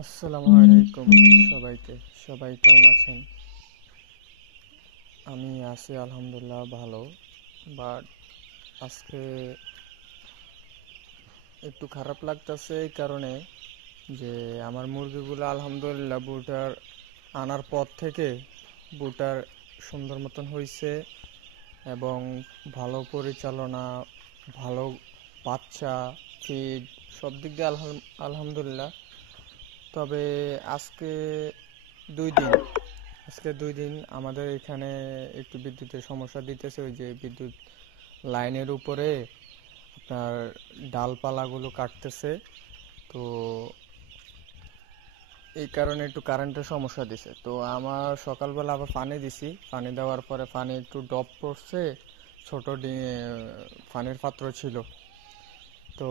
আসসালামু আলাইকুম সবাইকে। সবাই কেমন আছেন? আমি আছি আলহামদুলিল্লাহ ভালো। বাট আজকে একটু খারাপ লাগতেছে এই কারণে যে আমার মুরগিগুলো আলহামদুলিল্লাহ বুটার আনার পর থেকে বুটার সুন্দর মতন হয়েছে এবং ভালো পরিচালনা, ভালো বাচ্চা, ফিড সব দিক দিয়ে আলহামদুলিল্লাহ। তবে আজকে 2 দিন আজকে 2 দিন আমাদের এখানে একটু বিদ্যুতের সমস্যা দিতেছে। ওই যে বিদ্যুৎ লাইনের উপরে আপনার ডালপালাগুলো কাটতেছে, তো এই কারণে একটু কারেন্টের সমস্যা দিছে। তো আমার সকালবেলা আবার পানি দিছি, পানি দেওয়ার পরে পানি একটু ড্রপ পড়ছে। ছোট পানির পাত্র ছিল, তো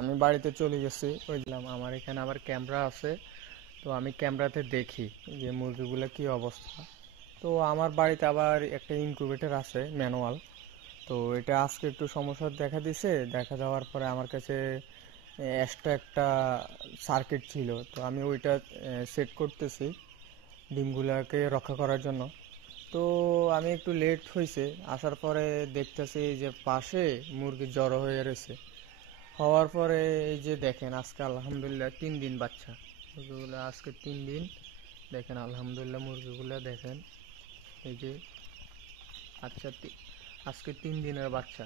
আমি বাড়িতে চলে গেছি। বুঝলাম আমার এখানে আবার ক্যামেরা আছে, তো আমি ক্যামেরাতে দেখি যে মুরগিগুলো কি অবস্থা। তো আমার বাড়িতে আবার একটা ইনকিউবেটর আছে ম্যানুয়াল, তো এটা আজকে একটু সমস্যা দেখা দিছে। দেখা যাওয়ার পরে আমার কাছে এক্সট্রা একটা সার্কিট ছিল, তো আমি ওইটা সেট করতেছি ডিমগুলোকে রক্ষা করার জন্য। তো আমি একটু লেট হয়েছে আসার পরে দেখতেছি যে পাশে মুরগি জড়ো হয়ে রয়েছে। হওয়ার পরে এই যে দেখেন আজকে আলহামদুলিল্লাহ 3 দিন বাচ্চা মুরগিগুলো। আজকে 3 দিন দেখেন আলহামদুলিল্লাহ মুরগিগুলো দেখেন। এই যে বাচ্চা আজকে 3 দিনের বাচ্চা।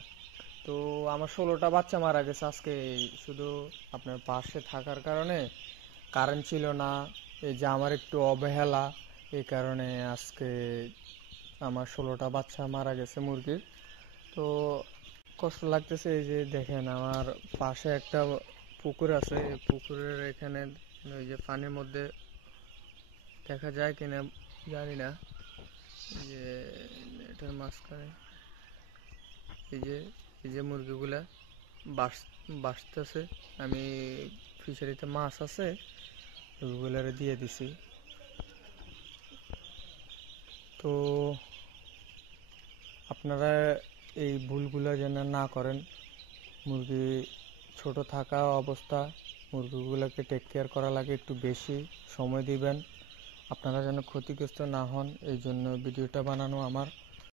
তো আমার 16টা বাচ্চা মারা গেছে আজকে, শুধু আপনার পাশে থাকার কারণে। কারেন্ট ছিল না, এই যে আমার একটু অবহেলা, এই কারণে আজকে আমার 16টা বাচ্চা মারা গেছে মুরগির। তো কষ্ট লাগতেছে। এই যে দেখেন আমার পাশে একটা পুকুর আছে, এই পুকুরের এখানে ওই যে পানির মধ্যে দেখা যায় কিনা জানি না, এই যে এটার মাঝখানে এই যে এই যে মুরগিগুলা বাসতেছে। আমি ফিশারিতে মাছ আছে, ওগুলারে দিয়ে দিছি। তো আপনারা এই ভুলগুলো যেন না করেন। মুরগি ছোট থাকা অবস্থা মুরগিগুলোকে টেক কেয়ার করা লাগে, একটু বেশি সময় দিবেন, আপনারা যেন ক্ষতিগ্রস্ত না হন, এই জন্য ভিডিওটা বানানো আমার।